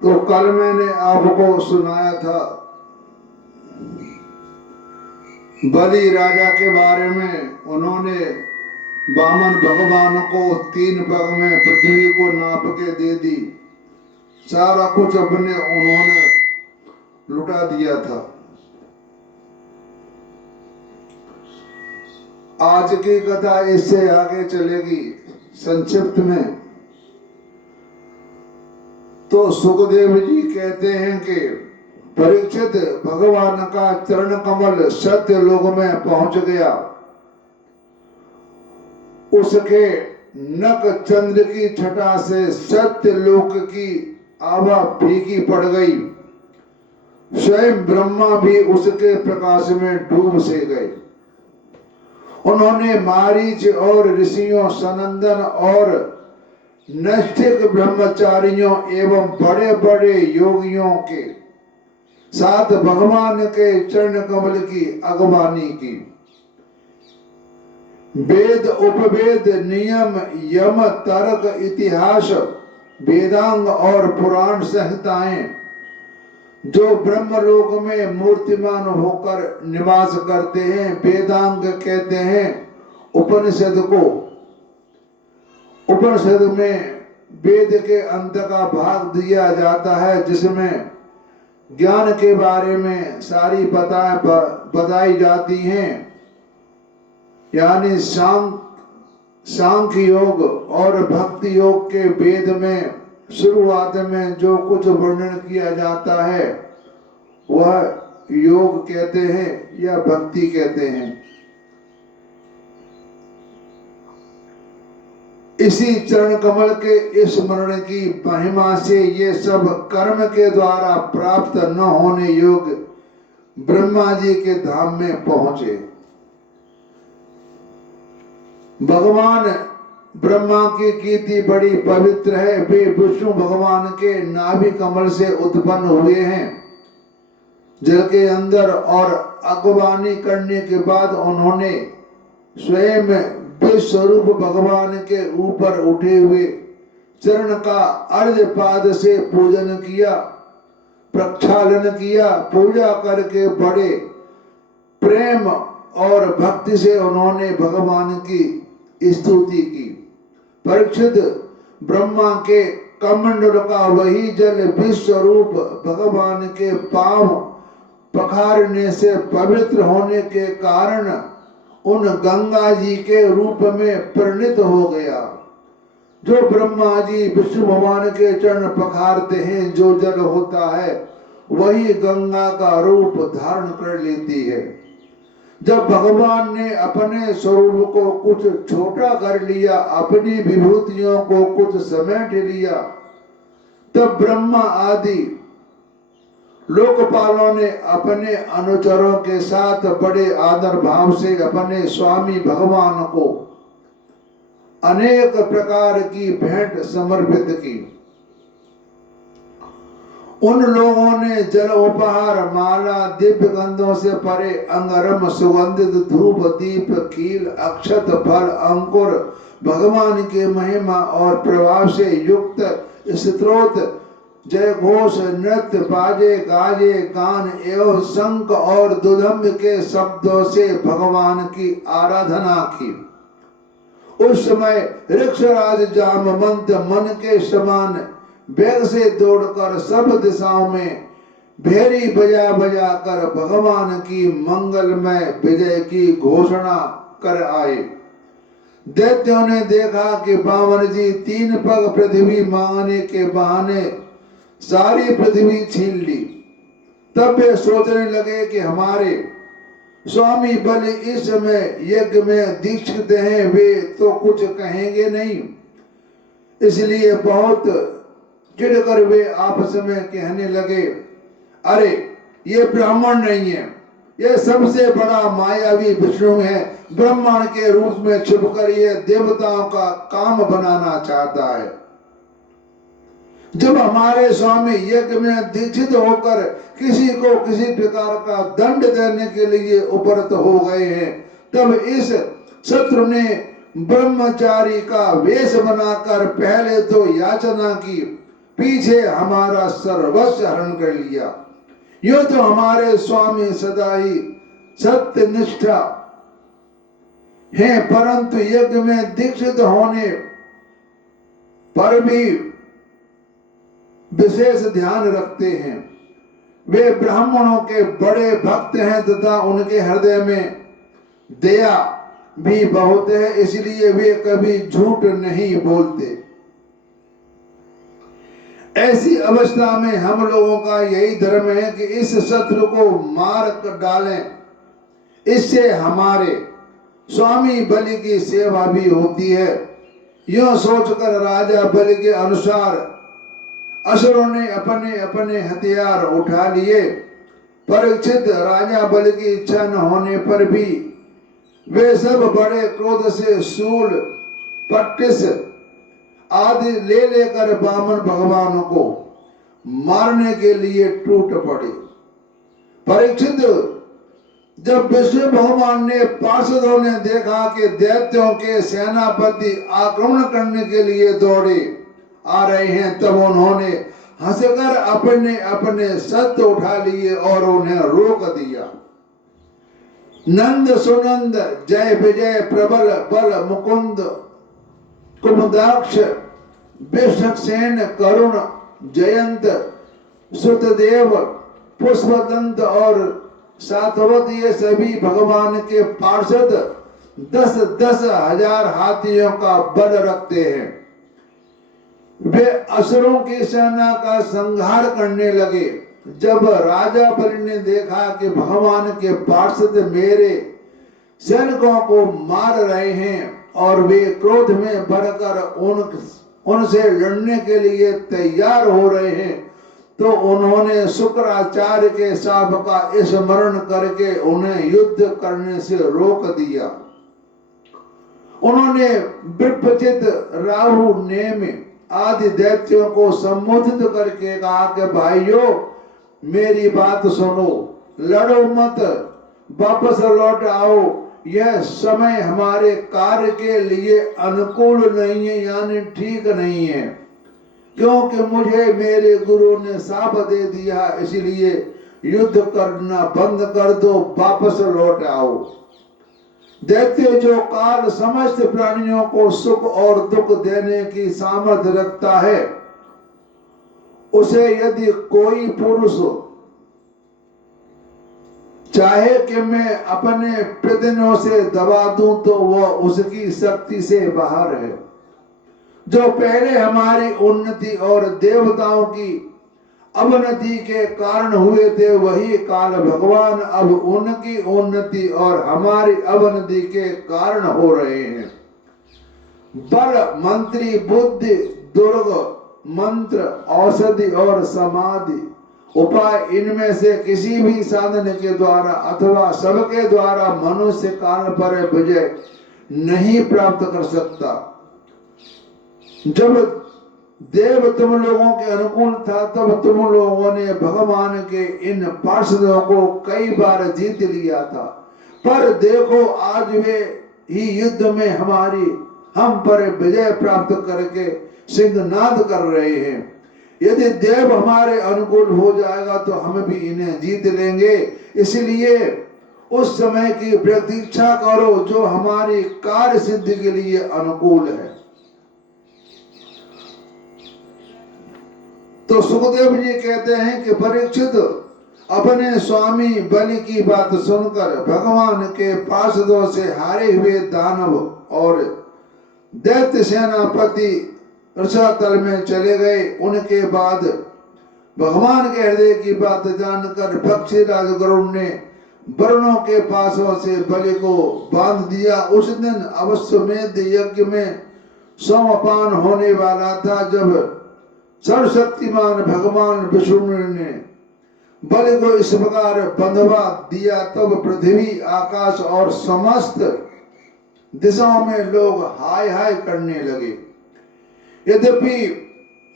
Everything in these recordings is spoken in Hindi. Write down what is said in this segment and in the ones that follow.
तो कल मैंने आपको सुनाया था बलि राजा के बारे में। उन्होंने वामन भगवान को 3 पग में पृथ्वी को नाप के दे दी, सारा कुछ अपने उन्होंने लुटा दिया था। आज की कथा इससे आगे चलेगी संक्षिप्त में। तो सुखदेव जी कहते हैं कि परीक्षित, भगवान का चरण कमल सत्य लोक में पहुंच गया। उसके नक चंद्र की छटा से सत्य लोक की आभा फीकी पड़ गई। स्वयं ब्रह्मा भी उसके प्रकाश में डूब से गए। उन्होंने मारीच और ऋषियों, सनंदन और नैष्ठिक ब्रह्मचारियों एवं बड़े बड़े योगियों के साथ भगवान के चरण कमल की अगवानी की। वेद, उपवेद, नियम, यम, तर्क, इतिहास, वेदांग और पुराण संहिताएं जो ब्रह्मलोक में मूर्तिमान होकर निवास करते हैं, वेदांग कहते हैं उपनिषद को। उपनिषद में वेद के अंत का भाग दिया जाता है, जिसमें ज्ञान के बारे में सारी बताई जाती हैं। यानी सांख्य योग और भक्ति योग के वेद में शुरुआत में जो कुछ वर्णन किया जाता है वह योग कहते हैं या भक्ति कहते हैं। इसी चरण कमल के स्मरण की महिमा से ये सब कर्म के द्वारा प्राप्त न होने योग्य ब्रह्मा जी के धाम में पहुंचे। भगवान ब्रह्मा की कीर्ति बड़ी पवित्र है। वे विष्णु भगवान के नाभि कमल से उत्पन्न हुए हैं। जल के अंदर और अगवानी करने के बाद उन्होंने स्वयं स्वरूप भगवान के ऊपर उठे हुए चरण का अर्ध पाद से पूजन किया, प्रक्षालन किया। पूजा करके बड़े प्रेम और भक्ति से उन्होंने भगवान की स्तुति की। परीक्षित, ब्रह्मा के कमंडल का वही जल विश्वरूप भगवान के पांव पखारने से पवित्र होने के कारण उन गंगा जी के रूप में परिणित हो गया। जो ब्रह्मा जी विष्णु भगवान के चरण पखारते हैं, जो जल होता है वही गंगा का रूप धारण कर लेती है। जब भगवान ने अपने स्वरूप को कुछ छोटा कर लिया, अपनी विभूतियों को कुछ समेट लिया, तब ब्रह्मा आदि लोकपालों ने अपने अनुचरों के साथ बड़े आदर भाव से अपने स्वामी भगवान को अनेक प्रकार की भेंट समर्पित की। उन लोगों ने जल उपहार, माला, दिव्य गंधों से परे अंगरम, सुगंधित धूप, दीप, कील, अक्षत, फल, अंकुर, भगवान के महिमा और प्रभाव से युक्त स्तोत्र, जय घोष, नृत्य, बाजे, गाजे, गान एवं शंख और दुधम्ब के शब्दों से भगवान की आराधना की। उस समय ऋक्षराज जामवंत मन के समान वेग से दौड़कर सब दिशाओं में भेरी बजा बजा कर भगवान की मंगलमय विजय की घोषणा कर आए। दैत्यों ने देखा कि बामन जी 3 पग पृथ्वी मांगने के बहाने सारी पृथ्वी छीन ली। तब वे सोचने लगे कि हमारे स्वामी बलि इस समय यज्ञ में दीक्षित हैं, वे तो कुछ कहेंगे नहीं। इसलिए बहुत चिढ़कर वे आपस में कहने लगे, अरे ये ब्राह्मण नहीं है, ये सबसे बड़ा मायावी विष्णु है। ब्रह्मांड के रूप में छिपकर ये देवताओं का काम बनाना चाहता है। जब हमारे स्वामी यज्ञ में दीक्षित होकर किसी को किसी प्रकार का दंड देने के लिए उपरत हो गए हैं, तब इस शत्रु ने ब्रह्मचारी का वेश बनाकर पहले तो याचना की, पीछे हमारा सर्वस्व हरण कर लिया। यो तो हमारे स्वामी सदा ही सत्य निष्ठा है, परंतु यज्ञ में दीक्षित होने पर भी विशेष ध्यान रखते हैं। वे ब्राह्मणों के बड़े भक्त हैं तथा उनके हृदय में दया भी बहुत है, इसलिए वे कभी झूठ नहीं बोलते। ऐसी अवस्था में हम लोगों का यही धर्म है कि इस शत्रु को मार कर डालें, इससे हमारे स्वामी बलि की सेवा भी होती है। यह सोचकर राजा बलि के अनुसार असुरों ने अपने अपने हथियार उठा लिए। परीक्षित राजा बलि की इच्छा न होने पर भी वे सब बड़े क्रोध से शूल पट्टिस आदि ले लेकर वामन भगवान को मारने के लिए टूट पड़े। परीक्षित, जब विष्णु भगवान ने पार्षदों ने देखा कि दैत्यों के सेनापति आक्रमण करने के लिए दौड़े आ रहे हैं, तब उन्होंने हंसकर अपने अपने शस्त्र उठा लिए और उन्हें रोक दिया। नंद सुनंद जय विजय प्रबल बल मुकुंद कुमुदाक्ष विषसेन करुण जयंत सुतदेव पुष्पदंत और सातवत, ये सभी भगवान के पार्षद 10-10 हजार हाथियों का बल रखते हैं। वे असुरों की सेना का संहार करने लगे। जब राजा बलि ने देखा कि भगवान के पार्षद मेरे सैनिकों को मार रहे हैं और वे क्रोध में भरकर उनसे लड़ने के लिए तैयार हो रहे हैं, तो उन्होंने शुक्राचार्य के शाप का स्मरण करके उन्हें युद्ध करने से रोक दिया। उन्होंने विप्रचित, राहु, नेम आदि दैत्यों को संबोधित करके कहा कि भाइयों, मेरी बात सुनो, लड़ो मत, वापस लौट आओ। यह समय हमारे कार्य के लिए अनुकूल नहीं है, यानी ठीक नहीं है, क्योंकि मुझे मेरे गुरु ने शाप दे दिया, इसलिए युद्ध करना बंद कर दो, वापस लौट आओ। दैत्य जो काल समस्त प्राणियों को सुख और दुख देने की सामर्थ्य रखता है, उसे यदि कोई पुरुष चाहे कि मैं अपने पितरों से दबा दूं, तो वह उसकी शक्ति से बाहर है। जो पहले हमारी उन्नति और देवताओं की अवनति के कारण हुए थे, वही काल भगवान अब उनकी उन्नति और हमारी अवनति के कारण हो रहे हैं। बल, मंत्री, बुद्धि, दुर्ग, मंत्र, औषधि और समाधि उपाय, इनमें से किसी भी साधन के द्वारा अथवा सबके द्वारा मनुष्य काल पर विजय नहीं प्राप्त कर सकता। जब देव तुम लोगों के अनुकूल था, तब तुम लोगों ने भगवान के इन पार्षदों को कई बार जीत लिया था, पर देखो आज वे ही युद्ध में हम पर विजय प्राप्त करके सिंहनाद कर रहे हैं। यदि देव हमारे अनुकूल हो जाएगा तो हम भी इन्हें जीत लेंगे। इसलिए उस समय की प्रतीक्षा करो जो हमारी कार्य सिद्धि के लिए अनुकूल है। तो सुखदेव जी कहते हैं कि परीक्षित, अपने स्वामी बलि की बात सुनकर भगवान के पार्षदों से हारे हुए दानव और दैत्य सेनापति रसातल में चले गए। उनके बाद भगवान के हृदय की बात जानकर पक्षीराज गरुड़ ने वरुणों के पासों से बलि को बांध दिया। उस दिन अश्वमेध यज्ञ में सोमपान होने वाला था। जब सर्वशक्तिमान भगवान विष्णु ने बलि को इस प्रकार बंधवा दिया, तब पृथ्वी, आकाश और समस्त दिशाओं में लोग हाय हाय करने लगे। यद्यपि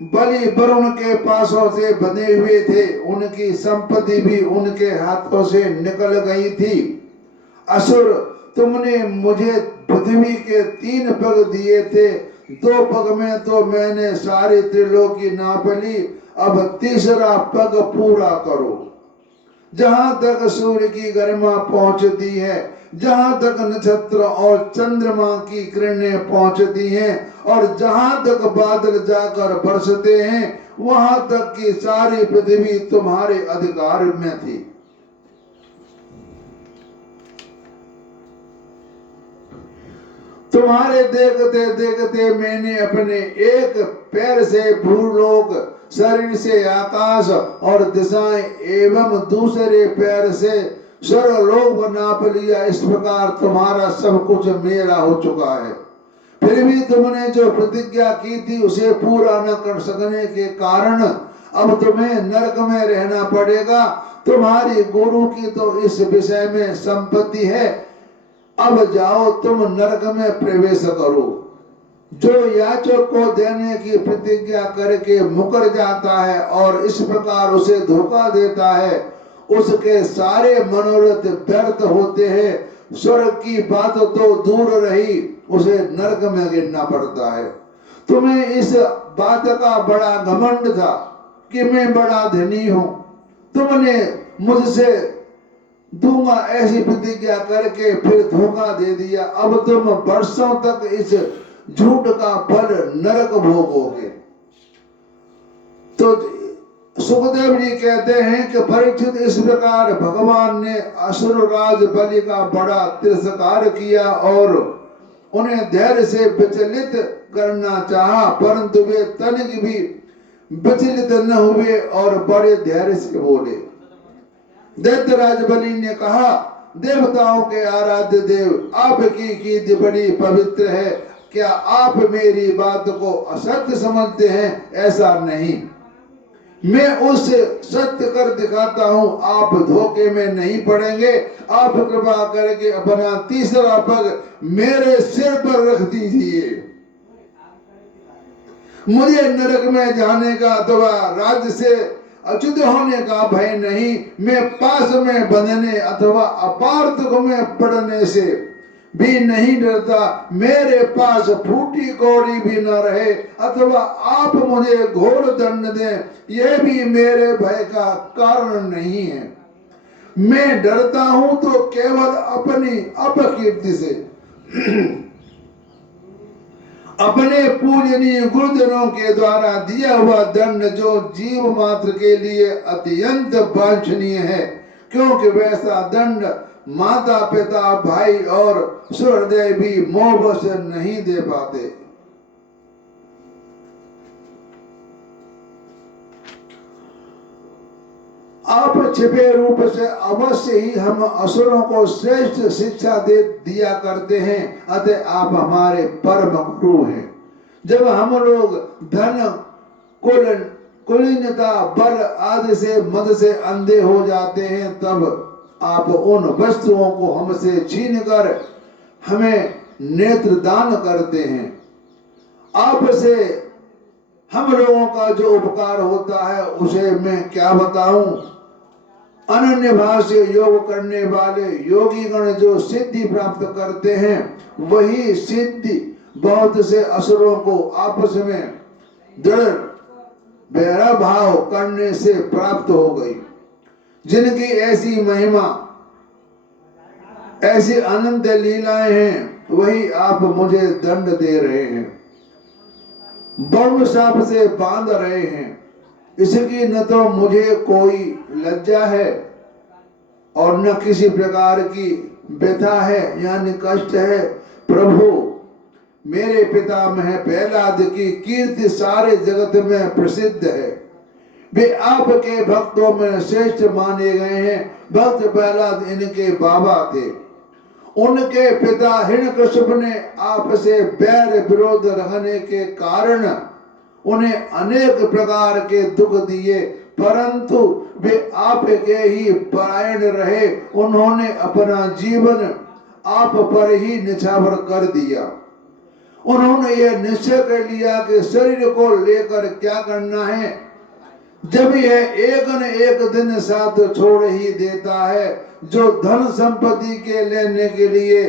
बलि वरुण के पासों से बंधे हुए थे, उनकी संपत्ति भी उनके हाथों से निकल गई थी। असुर, तुमने मुझे पृथ्वी के 3 पग दिए थे, 2 पग में तो मैंने सारी त्रिलोकी नाप ली, अब तीसरा पग पूरा करो। जहां तक सूर्य की गरिमा पहुंचती है, जहां तक नक्षत्र और चंद्रमा की किरणें पहुंचती हैं, और जहां तक बादल जाकर बरसते हैं, वहां तक की सारी पृथ्वी तुम्हारे अधिकार में थी। तुम्हारे देखते देखते मैंने अपने एक पैर से भूलोक, शरीर से आकाश और दिशाएं एवं दूसरे पैर से स्वर्गलोक नाप लिया। इस प्रकार तुम्हारा सब कुछ मेरा हो चुका है। फिर भी तुमने जो प्रतिज्ञा की थी उसे पूरा न कर सकने के कारण अब तुम्हें नरक में रहना पड़ेगा। तुम्हारी गुरु की तो इस विषय में संपत्ति है, अब जाओ तुम नरक में प्रवेश करो। जो याचक को देने की प्रतिज्ञा करके मुकर जाता है और इस प्रकार उसे धोखा देता है, उसके सारे मनोरथ व्यर्थ होते हैं। स्वर्ग की बात तो दूर रही, उसे नरक में गिरना पड़ता है। तुम्हें इस बात का बड़ा घमंड था कि मैं बड़ा धनी हूं। तुमने मुझसे दूंगा ऐसी प्रतिज्ञा करके फिर धोखा दे दिया। अब तुम वर्षों तक इस झूठ का फल नरक भोगोगे। तो सुखदेव जी कहते हैं कि परीक्षित, इस प्रकार भगवान ने असुर राज बलि का बड़ा तिरस्कार किया और उन्हें धैर्य से विचलित करना चाहा, परंतु वे तनिक भी विचलित न हुए और बड़े धैर्य से बोले। दैत्यराज बलि ने कहा, देवताओं के आराध्य देव, आपकी कीर्ति बड़ी पवित्र है। क्या आप मेरी बात को असत्य समझते हैं? ऐसा नहीं, मैं उस सत्य कर दिखाता हूं, आप धोखे में नहीं पड़ेंगे। आप कृपा करके अपना तीसरा पग मेरे सिर पर रख दीजिए। मुझे नरक में जाने का अथवा राज्य से अच्युत होने का भय नहीं। मैं पास में बंधने अथवा अपार दुख में पड़ने से भी नहीं डरता। मेरे पास फूटी कौड़ी भी न रहे अथवा आप मुझे घोर दंड दें, यह भी मेरे भय का कारण नहीं है। मैं डरता हूं तो केवल अपनी अपकीर्ति से। अपने पूजनीय गुरुजनों के द्वारा दिया हुआ दंड जो जीव मात्र के लिए अत्यंत वांछनीय है, क्योंकि वैसा दंड माता पिता भाई और सहृदय भी मोह से नहीं दे पाते। आप छिपे रूप से अवश्य ही हम असुरों को श्रेष्ठ शिक्षा दे दिया करते हैं, अतः आप हमारे परम गुरु हैं। जब हम लोग धन, कुलीनता, बल आदि से मद से अंधे हो जाते हैं, तब आप उन वस्तुओं को हमसे छीन कर हमें नेत्र दान करते हैं। आपसे हम लोगों का जो उपकार होता है उसे मैं क्या बताऊं। अनन्य भाव से योग करने वाले योगी गण जो सिद्धि प्राप्त करते हैं, वही सिद्धि बहुत से असुरों को आपस में दृढ़ बहरा भाव करने से प्राप्त हो गई। जिनकी ऐसी महिमा, ऐसी अनंत लीलाएं हैं, वही आप मुझे दंड दे रहे हैं, बड़े साप से बांध रहे हैं। इसकी न तो मुझे कोई लज्जा है और न किसी प्रकार की व्यथा है, यानी कष्ट है। प्रभु, मेरे पितामह प्रहलाद की कीर्ति सारे जगत में प्रसिद्ध है। वे आपके भक्तों में श्रेष्ठ माने गए हैं। भक्त प्रहलाद इनके बाबा थे। उनके पिता हिरण्यकश्यप ने आपसे बैर विरोध रखने के कारण उन्हें अनेक प्रकार के दुख दिए, परंतु वे आपके ही परायण रहे। उन्होंने अपना जीवन आप पर ही निछावर कर दिया। उन्होंने यह निश्चय कर लिया कि शरीर को लेकर क्या करना है, जब यह एक न एक दिन साथ छोड़ ही देता है। जो धन संपत्ति के लेने के लिए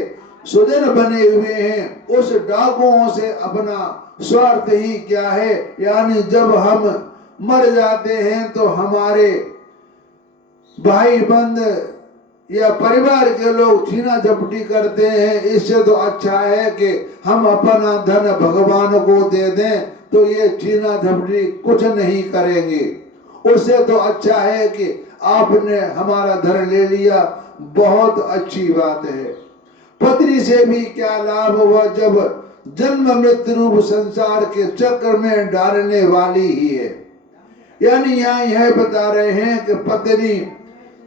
सुजन बने हुए हैं, उस डाकुओं से अपना स्वार्थ ही क्या है। यानी जब हम मर जाते हैं तो हमारे भाई बंद या परिवार के लोग छीना झपटी करते हैं। इससे तो अच्छा है कि हम अपना धन भगवान को दे दें, तो ये छीना झपटी कुछ नहीं करेंगे। उससे तो अच्छा है कि आपने हमारा धन ले लिया, बहुत अच्छी बात है। पत्नी से भी क्या लाभ हुआ जब जन्म मृत्यु रूप संसार के चक्र में डालने वाली ही है। यानी यहाँ यह बता रहे हैं कि पत्नी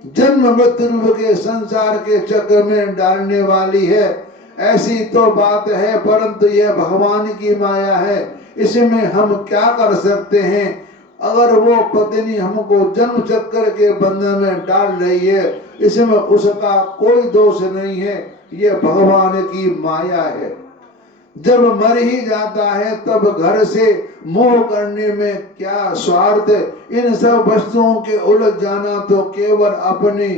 जन्म मृत्यु रूप के संसार के चक्र में डालने वाली है, ऐसी तो बात है, परंतु यह भगवान की माया है, इसमें हम क्या कर सकते हैं। अगर वो पत्नी हमको जन्म चक्र के बंधन में डाल रही है, इसमें उसका कोई दोष नहीं है, ये भगवान की माया है। जब मर ही जाता है तब घर से मोह करने में क्या स्वार्थ। इन सब वस्तुओं के उलझ जाना तो केवल अपनी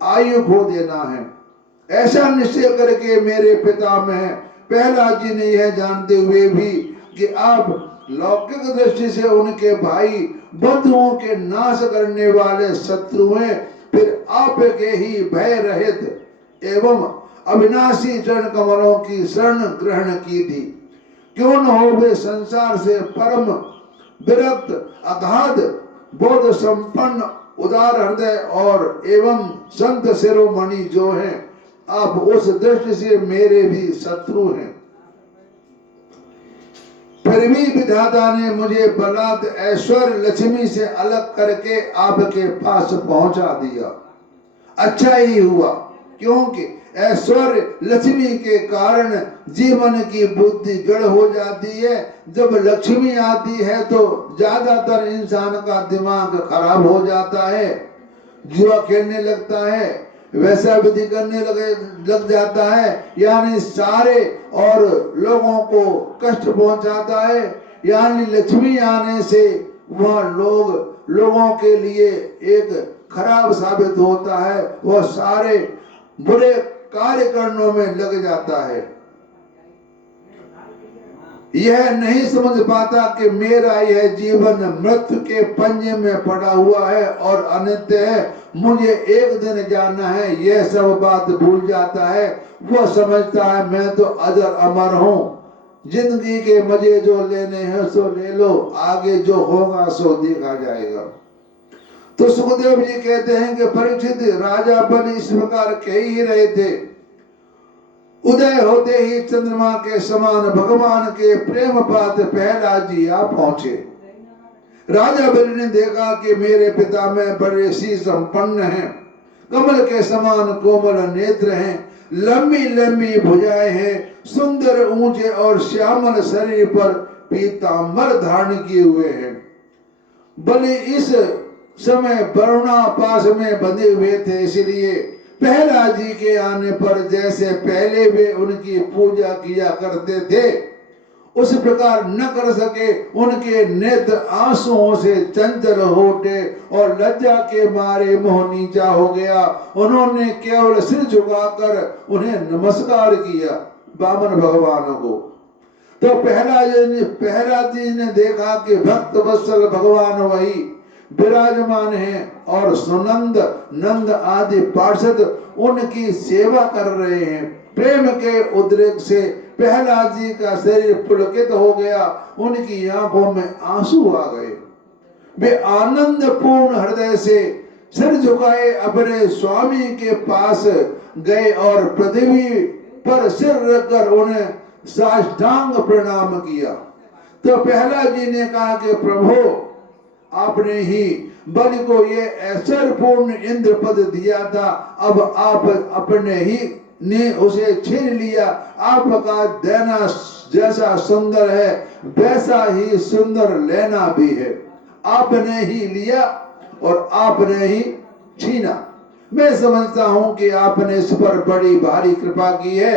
आयु खो देना है। ऐसा निश्चय करके मेरे पिता में प्रहलाद जी ने यह जानते हुए भी कि आप लौकिक दृष्टि से उनके भाई बंधुओं के नाश करने वाले शत्रु हैं, फिर आपके ही भय रहित एवं अविनाशी चरण कमलों की शरण ग्रहण की थी। क्यों न हो वे संसार से परम विरक्त अगाध बोध संपन्न उदार हृदय और एवं संत शिरोमणि जो हैं, आप उस दृष्टि से मेरे भी शत्रु हैं। फिर भी विधाता ने मुझे बलात् ऐश्वर्य लक्ष्मी से अलग करके आपके पास पहुंचा दिया। अच्छा ही हुआ, क्योंकि ऐश्वर्य लक्ष्मी के कारण जीवन की बुद्धि जड़ हो जाती है। जब लक्ष्मी आती है तो ज्यादातर इंसान का दिमाग खराब हो जाता है, जुआ खेलने लगता है, वैसा विधि करने लग जाता है, यानी सारे और लोगों को कष्ट पहुंचाता है। यानी लक्ष्मी आने से वह लोगों के लिए एक खराब साबित होता है, वह सारे बुरे कार्य करने में लग जाता है। यह नहीं समझ पाता कि मेरा यह जीवन मृत्यु के पंजे में पड़ा हुआ है और अनित्य है, मुझे एक दिन जाना है, यह सब बात भूल जाता है। वह समझता है मैं तो अजर अमर हूँ, जिंदगी के मजे जो लेने हैं सो ले लो, आगे जो होगा सो देखा जाएगा। तो सुखदेव जी कहते हैं कि परीक्षित राजा बन इस प्रकार कह ही रहे थे, उदय होते ही चंद्रमा के समान भगवान के प्रेम पात्र प्रहलाद जी आ पहुंचे। राजा बलि ने देखा कि मेरे पिता में बड़े सी संपन्न हैं, कमल के समान कोमल नेत्र हैं, लंबी लंबी भुजाएं हैं, सुंदर ऊंचे और श्यामल शरीर पर पीतांबर धारण किए हुए हैं। बलि इस समय वरुणा पास में बंधे हुए थे, इसलिए प्रहलाद जी के आने पर जैसे पहले वे उनकी पूजा किया करते थे उस प्रकार न कर सके। उनके नेत्र आंसुओं से चंचल हो उठे और लज्जा के मारे मुंह नीचा हो गया। उन्होंने केवल सिर झुकाकर उन्हें नमस्कार किया, वामन भगवान को। तो प्रहलाद जी ने देखा कि भक्त वत्सल भगवान वही विराजमान हैं और सुनंद नंद आदि पार्षद उनकी सेवा कर रहे हैं। प्रेम के उद्रेक से प्रहलाद जी का शरीर पुलकित हो गया, उनकी आंखों में आंसू आ गए। वे आनंद पूर्ण हृदय से सिर झुकाए अपने स्वामी के पास गए और पृथ्वी पर सिर रखकर उन्हें साष्टांग प्रणाम किया। तो प्रहलाद जी ने कहा कि प्रभु, आपने ही बलि को ये ऐश्वर्यपूर्ण इंद्र पद दिया था, अब आप अपने ही ने उसे छीन लिया। आपका देना जैसा सुंदर है वैसा ही सुंदर लेना भी है। आपने ही लिया और आपने ही छीना। मैं समझता हूं कि आपने इस पर बड़ी भारी कृपा की है,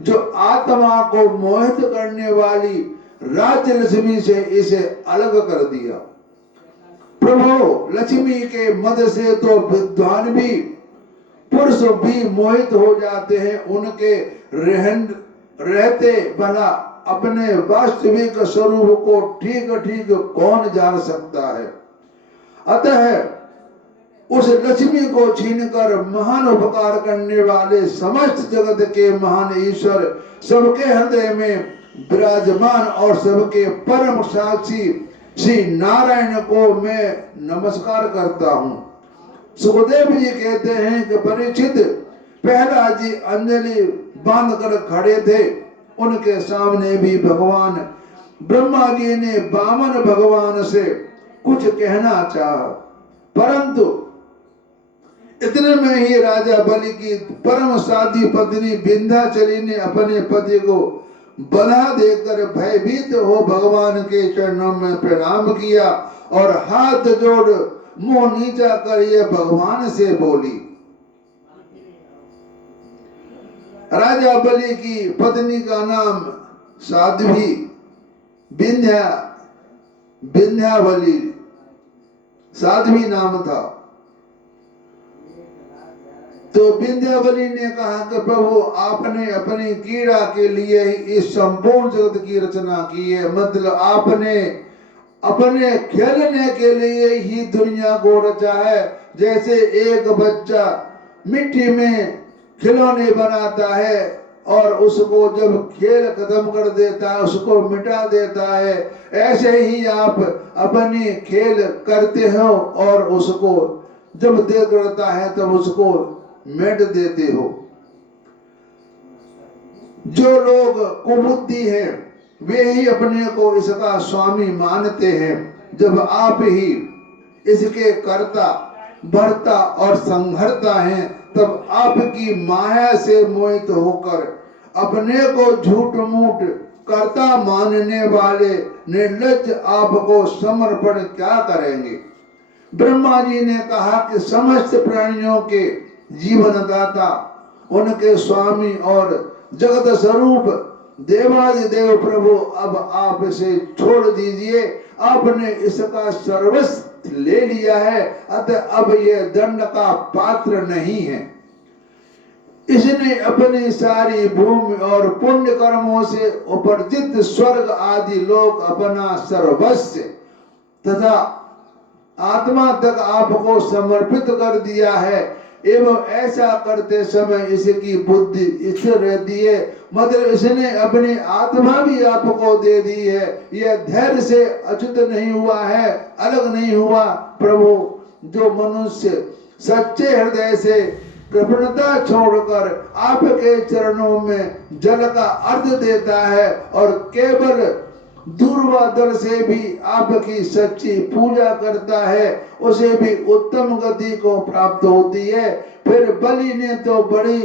जो आत्मा को मोहित करने वाली राज्य लक्ष्मी से इसे अलग कर दिया। प्रभु, लक्ष्मी के मद से तो विद्वान भी पुरुष भी मोहित हो जाते हैं। उनके रहते भला अपने वास्तविक स्वरूप को ठीक ठीक कौन जान सकता है। अतः उस लक्ष्मी को छीनकर महान उपकार करने वाले समस्त जगत के महान ईश्वर सबके हृदय में विराजमान और सबके परम साक्षी श्री नारायण को मैं नमस्कार करता हूँ। सुखदेव जी कहते हैं कि परीक्षित प्रहलाद जी अंजलि बांध कर खड़े थे। उनके सामने भी भगवान ब्रह्मा जी ने वामन भगवान से कुछ कहना चाहा, परंतु इतने में ही राजा बलि की परम साधी पत्नी विंध्याचली ने अपने पति को बधा देकर भयभीत हो भगवान के चरणों में प्रणाम किया और हाथ जोड़ मुंह नीचा कर ये भगवान से बोली। राजा बलि की पत्नी का नाम साध्वी विंध्यावली साध्वी नाम था। तो विंध्यावली ने कहा कि प्रभु आपने अपनी क्रीड़ा के लिए ही इस संपूर्ण जगत की रचना की है, मतलब आपने अपने खेलने के लिए ही दुनिया को रचा है। जैसे एक बच्चा मिट्टी में खिलौने बनाता है और उसको जब खेल खत्म कर देता है उसको मिटा देता है, ऐसे ही आप अपनी खेल करते हो और उसको जब देर करता है तब उसको मिट देते हो। जो लोग कुबुद्धि हैं वे ही अपने को इसका स्वामी मानते हैं, जब आप ही इसके कर्ता भरता और संहर्ता हैं तब आपकी माया से मोहित होकर अपने को झूठ मूठ कर्ता मानने वाले निर्लज्ज आपको समर्पण क्या करेंगे। ब्रह्मा जी ने कहा कि समस्त प्राणियों के जीवनदाता, उनके स्वामी और जगत स्वरूप देवादिदेव प्रभु अब आप इसे छोड़ दीजिए, आपने इसका सर्वस्व ले लिया है, अतः अब यह दंड का पात्र नहीं है। इसने अपनी सारी भूमि और पुण्य कर्मों से उपार्जित स्वर्ग आदि लोक अपना सर्वस्व तथा आत्मा तक आपको समर्पित कर दिया है एवं ऐसा करते समय इसकी बुद्धि स्थिर रहती है, मतलब इसने अपनी आत्मा भी आपको दे दी है। यह धैर्य से अच्युत नहीं हुआ है, अलग नहीं हुआ। प्रभु जो मनुष्य सच्चे हृदय से कृपणता छोड़कर आपके चरणों में जल का अर्घ देता है और केवल दूर्वादल से भी आपकी सच्ची पूजा करता है, उसे भी उत्तम गति को प्राप्त होती है। फिर बलि ने तो बड़ी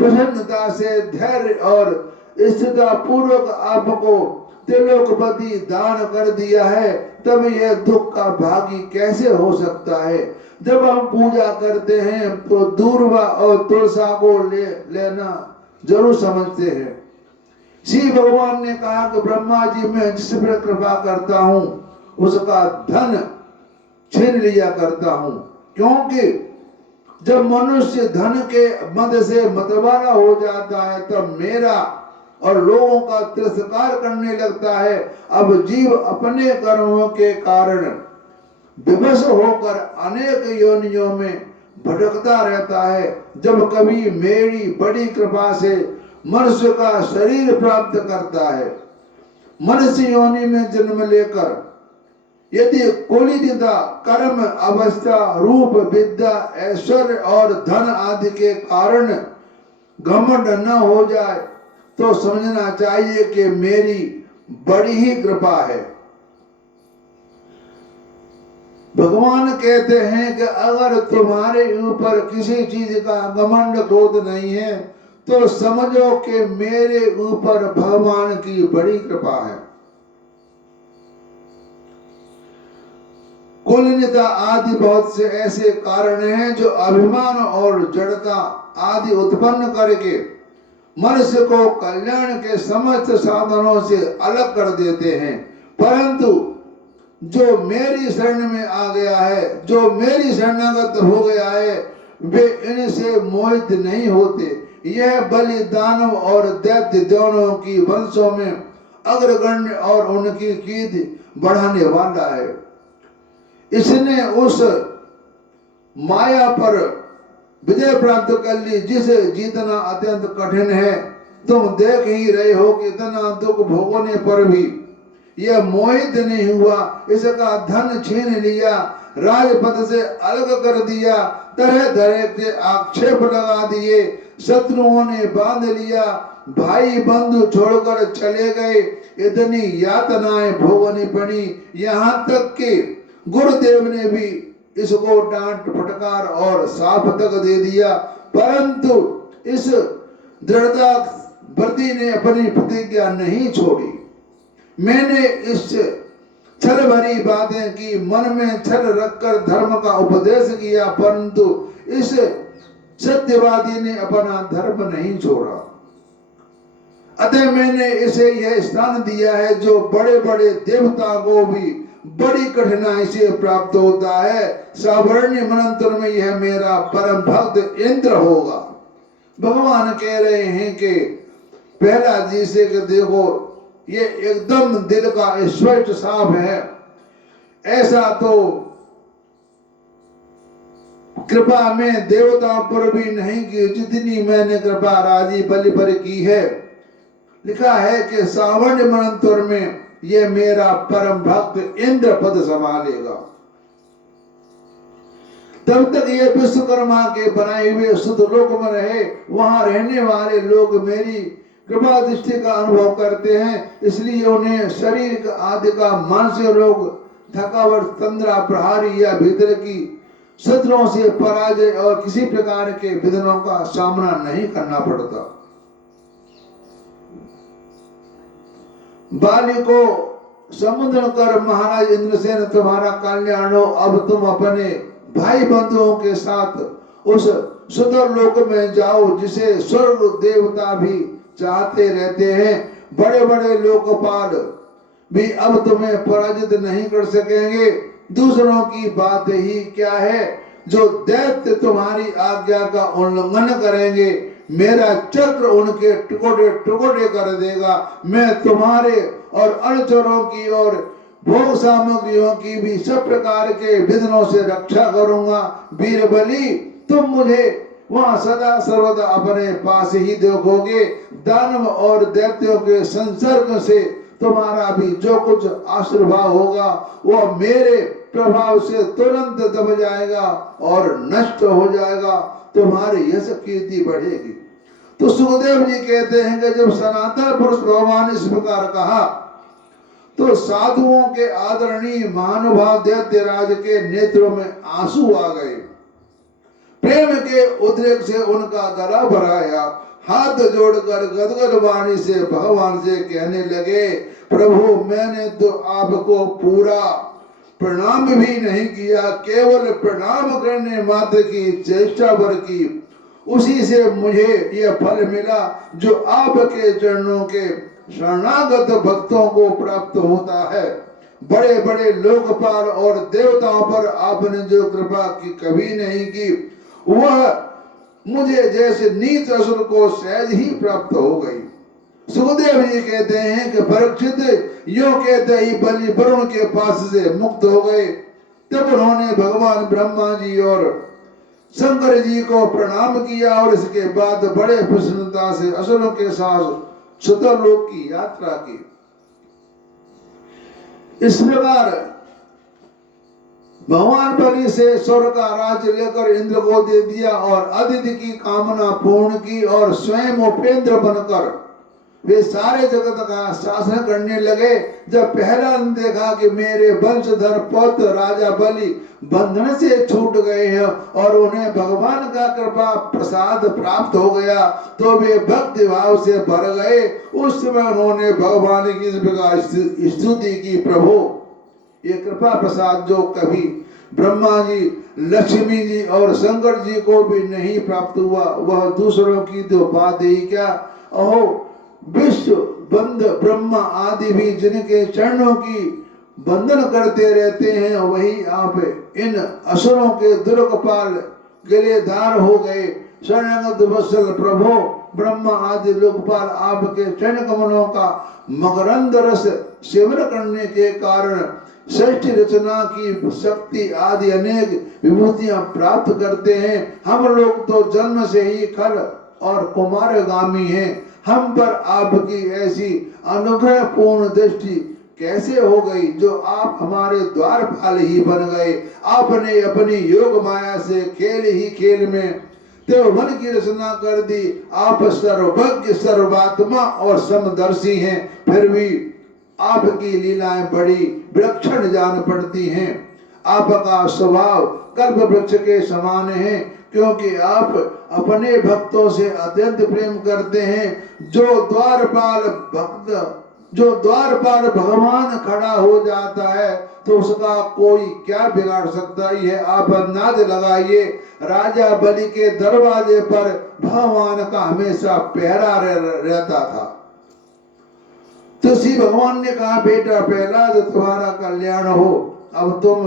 प्रसन्नता से धैर्य और स्थिरता पूर्वक आपको त्रिलोकपति दान कर दिया है, तब यह दुख का भागी कैसे हो सकता है। जब हम पूजा करते हैं तो दूर्वा और तुलसा को लेना जरूर समझते हैं। श्री भगवान ने कहा कि ब्रह्मा जी मैं जिस पर कृपा करता हूँ उसका धन छीन लिया करता हूँ, क्योंकि जब मनुष्य धन के मद से मतवाला हो जाता है तब मेरा और लोगों का तिरस्कार करने लगता है। अब जीव अपने कर्मों के कारण विवश होकर अनेक योनियों में भटकता रहता है। जब कभी मेरी बड़ी कृपा से मनुष्य का शरीर प्राप्त करता है, मनुष्य योनि में जन्म लेकर यदि कुलीनता कर्म अवस्था रूप विद्या ऐश्वर्य और धन आदि के कारण घमंड न हो जाए तो समझना चाहिए कि मेरी बड़ी ही कृपा है। भगवान कहते हैं कि अगर तुम्हारे ऊपर किसी चीज का घमंड क्रोध नहीं है तो समझो कि मेरे ऊपर भगवान की बड़ी कृपा है। कुलीनता आदि बहुत से ऐसे कारण हैं जो अभिमान और जड़ता आदि उत्पन्न करके मनुष्य को कल्याण के समस्त साधनों से अलग कर देते हैं, परंतु जो मेरी शरण में आ गया है, जो मेरी शरणागत हो गया है, वे इनसे मोहित नहीं होते। यह बलि दानव और दैत्य दोनों की वंशों में अग्रगण्य और उनकी कीर्ति बढ़ाने वाला है। इसने उस माया पर विजय प्राप्त कर ली जिसे जीतना अत्यंत कठिन है। तुम देख ही रहे हो कि इतना दुख भोगने पर भी यह मोहित नहीं हुआ। इसका धन छीन लिया, राजपद से अलग कर दिया, तरह तरह के आक्षेप लगा दिए, शत्रुओं ने बांध लिया, भाई बंधु छोड़कर चले गए, इतनी यातनाएं भोगनी पड़ी। यहाँ तक कि गुरुदेव ने भी इसको डांट फटकार और साफ तक दे दिया, परंतु इस दृढ़ता व्रती ने अपनी प्रतिज्ञा नहीं छोड़ी। मैंने इस छल भरी बातें की, मन में छल रखकर धर्म का उपदेश किया, परंतु इस सत्यवादी ने अपना धर्म नहीं छोड़ा। अतः मैंने इसे यह स्थान दिया है जो बड़े बड़े देवता को भी बड़ी कठिनाई से प्राप्त होता है। सावर्ण्य मनंत्र में यह मेरा परम भक्त इंद्र होगा। भगवान कह रहे हैं कि पहला जी से कि देखो ये एकदम दिल का स्पष्ट साफ है। ऐसा तो कृपा में देवताओं पर भी नहीं की जितनी मैंने कृपा राजी बलि पर की है। लिखा है कि सावर्ण्य मनंतर में ये मेरा परम भक्त इंद्र पद संभालेगा। तब तक ये विश्वकर्मा के बनाए हुए शुद्ध लोक में रहे, वहां रहने वाले लोग मेरी कृपा दृष्टि का अनुभव करते हैं, इसलिए उन्हें शरीर आदि का मानसिक रोग, थकावट, तंद्रा, प्रहारी या भीतर की शत्रुओं से पराजय और किसी प्रकार के विघ्नों का सामना नहीं करना पड़ता। बाली को समुद्र कर महाराज इंद्रसेन तुम्हारा कल्याण हो। अब तुम अपने भाई बंधुओं के साथ उस सुंदर लोक में जाओ जिसे स्वर्ग देवता भी चाहते रहते हैं। बड़े बड़े लोकपाल भी अब तुम्हें पराजित नहीं कर सकेंगे। दूसरों की बात ही क्या है, जो दैत्य तुम्हारी आज्ञा का उल्लंघन करेंगे, मेरा चक्र उनके टुकड़े टुकड़े कर देगा। मैं तुम्हारे और अनुचरों की और भोग सामग्रियों की भी सब प्रकार के विघ्नों से रक्षा करूंगा। वीरबली, तुम मुझे वहां सदा सर्वदा अपने पास ही देखोगे। दानव और दैत्यों के संसर्ग से तुम्हारा भी जो कुछ आशीर्वाद होगा वह मेरे प्रभाव से तुरंत दब जाएगा और नष्ट हो जाएगा। तुम्हारी यश कीर्ति बढ़ेगी। तो सुखदेव जी कहते हैं कि जब सनातन पुरुष भगवान इस प्रकार कहा तो साधुओं के आदरणीय महानुभाव दैत्यराज के नेत्रों में आंसू आ गए। प्रेम के उद्रेक से उनका गला भराया, हाथ जोड़कर गदगद वाणी से भगवान से कहने लगे, प्रभु मैंने तो आपको पूरा प्रणाम भी नहीं किया, केवल प्रणाम करने मात्र की चेष्टा भर की, उसी से मुझे यह फल मिला जो आपके चरणों के शरणागत भक्तों को प्राप्त होता है। बड़े बड़े लोकपाल और देवताओं पर आपने जो कृपा की कभी नहीं की, वह मुझे जैसे नीच असुर को सहज ही प्राप्त हो गई। सुखदेव जी कहते हैं कि परीक्षित यो कहते ही बलि वरुण के पास से मुक्त हो गए। तब उन्होंने भगवान ब्रह्मा जी और शंकर जी को प्रणाम किया और इसके बाद बड़े प्रसन्नता से असुरों के साथ सुतरलोक की यात्रा की। इस प्रकार भगवान बलि से स्वर्ग का राज्य लेकर इंद्र को दे दिया और अदिति की कामना पूर्ण की और स्वयं उपेंद्र बनकर वे सारे जगत का शासन करने लगे। जब पहला ने देखा कि मेरे वंशधर पुत्र राजा बलि बंधन से छूट गए हैं और उन्हें भगवान का कृपा प्रसाद प्राप्त हो गया, तो वे भक्ति भाव से भर गए। उस समय उन्होंने भगवान की इस प्रकार स्तुति की, प्रभु ये कृपा प्रसाद जो कभी ब्रह्मा जी, लक्ष्मी जी और शंकर जी को भी नहीं प्राप्त हुआ, वह दूसरों की तो बात ही क्या। अहो विश्व बंद ब्रह्मा आदि भी जिनके चरणों की बंधन करते रहते हैं, वही आप इन असुरों के दुर्गपाल गिलेदार हो गए। शरणागत वत्सल प्रभु ब्रह्मा आदि लोकपाल आपके चरण कमलों का मकरंद रस सेवन करने के कारण सृष्टि रचना की शक्ति आदि अनेक विभूतियां प्राप्त करते हैं। हम लोग तो जन्म से ही खल और कुमारगामी हैं। हम पर आपकी ऐसी अनुग्रह पूर्ण दृष्टि कैसे हो गई जो आप हमारे द्वारपाल ही बन गए। आपने अपनी योग माया से खेल ही खेल में त्रिभुवन की रचना कर दी। आप सर्वज्ञ सर्वात्मा और समदर्शी हैं, फिर भी आपकी लीलाएं बड़ी विलक्षण जान पड़ती हैं। आपका स्वभाव कल्प वृक्ष के समान है, क्योंकि आप अपने भक्तों से अत्यंत प्रेम करते हैं। जो द्वारपाल भगवान खड़ा हो जाता है तो उसका कोई क्या बिगाड़ सकता है। आप अंदाज लगाइए, राजा बलि के दरवाजे पर भगवान का हमेशा पहरा रहता था। तो श्री भगवान ने कहा, बेटा प्रहलाद तुम्हारा कल्याण हो, अब तुम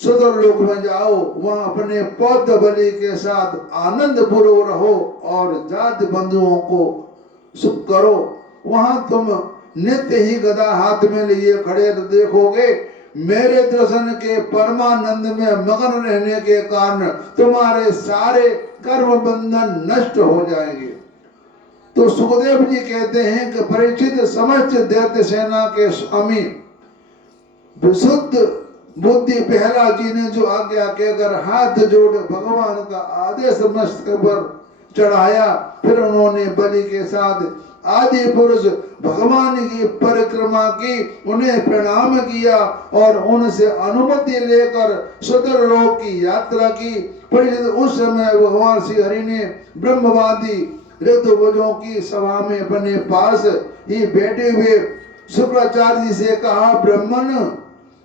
सुदूर लोक में जाओ, वहां अपने पौत्र बलि के साथ आनंद पूर्वक रहो और जाति बंधुओं को सुख करो। वहां तुम नित्य ही गदा हाथ में लिए खड़े देखोगे। मेरे दर्शन के परमानंद में मगन रहने के कारण तुम्हारे सारे कर्म बंधन नष्ट हो जाएंगे। तो सुखदेव जी कहते हैं कि परीक्षित समस्त दैत्य सेना के स्वामी विशुद्ध बुद्धि प्रहलाद जी ने जो आज्ञा कहकर हाथ जोड़ भगवान का आदेश मस्तक पर चढ़ाया, फिर उन्होंने बलि के साथ आदि पुरुष भगवान की परिक्रमा की, उन्हें प्रणाम किया और उनसे अनुमति लेकर सुदूर लोक की यात्रा की। उस समय भगवान श्री हरि ने ब्रह्मवादी ऋतुवजों की सभा में अपने पास ही बैठे हुए शुक्राचार्य जी से कहा, ब्राह्मण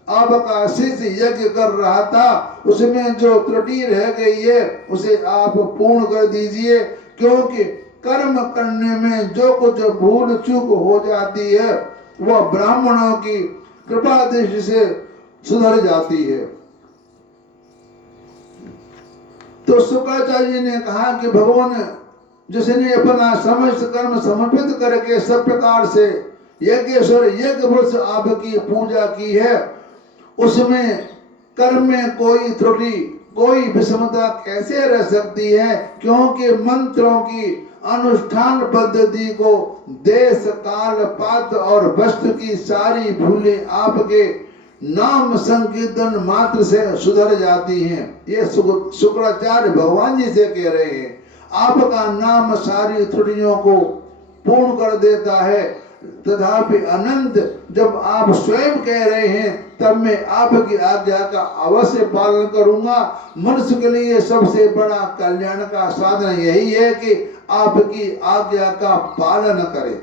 आपका शिष्य यज्ञ कर रहा था, उसमें जो त्रुटि रह गई है उसे आप पूर्ण कर दीजिए, क्योंकि कर्म करने में जो कुछ भूल चूक हो जाती है वह ब्राह्मणों की कृपा दृष्टि से सुधर जाती है। तो शुक्राचार्य जी ने कहा कि भगवान जिसने अपना समस्त कर्म समर्पित करके सब प्रकार से यज्ञेश्वर यज्ञ पुरुष आपकी पूजा की है, उसमें कर्म में कोई त्रुटि कोई विषमता कैसे रह सकती है, क्योंकि मंत्रों की अनुष्ठान पद्धति को देश काल पात्र और वस्तु की सारी भूलें आपके नाम संकीर्तन मात्र से सुधर जाती हैं। ये शुक्राचार्य भगवान जी से कह रहे हैं। आपका नाम सारी त्रुटियों को पूर्ण कर देता है। तथापि अनंत जब आप स्वयं कह रहे हैं तब मैं आपकी आज्ञा का अवश्य पालन करूंगा। मनुष्य के लिए सबसे बड़ा कल्याण का साधन यही है कि आपकी आज्ञा का पालन करें।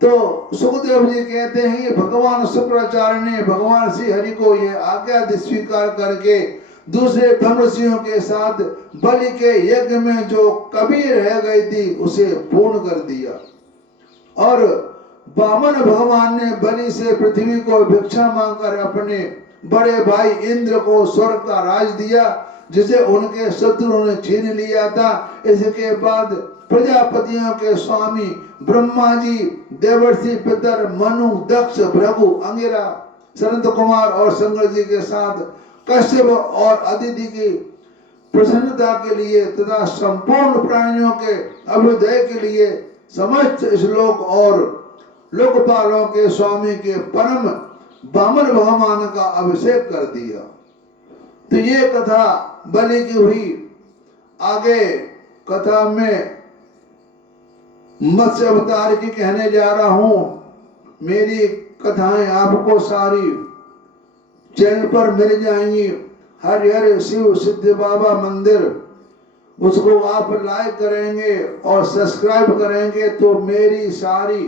तो सुखदेव जी कहते हैं कि भगवान शुक्राचार्य ने भगवान श्री हरि को यह आज्ञा स्वीकार करके दूसरे ब्रह्मर्षियों के साथ बलि के यज्ञ में जो कमी रह गई थी उसे पूर्ण कर दिया। और वामन भगवान ने बलि से पृथ्वी को भिक्षा मांगकर अपने बड़े भाई इंद्र को स्वर्ग का राज दिया, जिसे उनके शत्रुओं ने छीन लिया था। इसके बाद प्रजापतियों के स्वामी ब्रह्मा जी, देवर्षि पितर मनु, दक्ष, भृगु, अंगिरा, सनत कुमार और शंकर जी के साथ कश्यप और अदिति की प्रसन्नता के लिए तथा संपूर्ण प्राणियों के अभ्युदय के लिए समस्त श्लोक और लोकपालों के स्वामी के परम वामन भगवान का अभिषेक कर दिया। तो ये कथा बलि की हुई। आगे कथा में मत्स्य अवतार की कहने जा रहा हूं। मेरी कथाएं आपको सारी चैनल पर मिल जाएंगी। हर हर शिव सिद्ध बाबा मंदिर, उसको आप लाइक करेंगे और सब्सक्राइब करेंगे तो मेरी सारी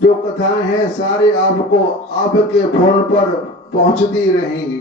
जो कथाएं हैं सारी आपको आपके फोन पर पहुंचती रहेंगी।